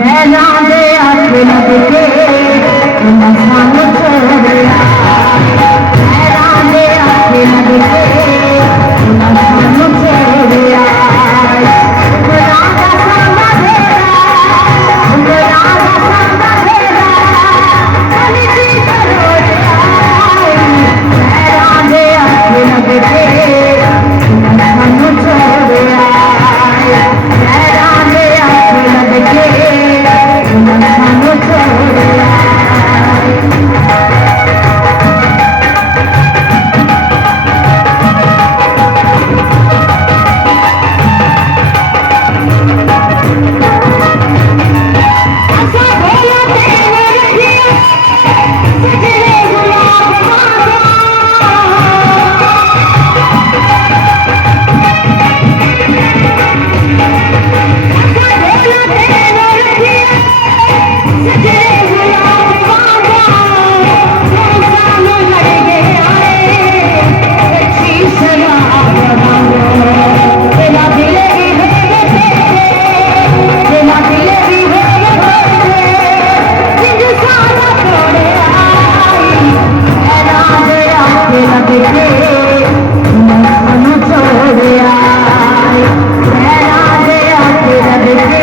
राधे आके लगे मसान छोड़िया राधे आके लगे मसान छोड़िया राधा संग तेरा राधा संग तेरा कलिजी करोड़िया राधे आके लगे मसान छोड़िया राधे आके लगे मसान छोड़िया छोड़िया राधे आके लगे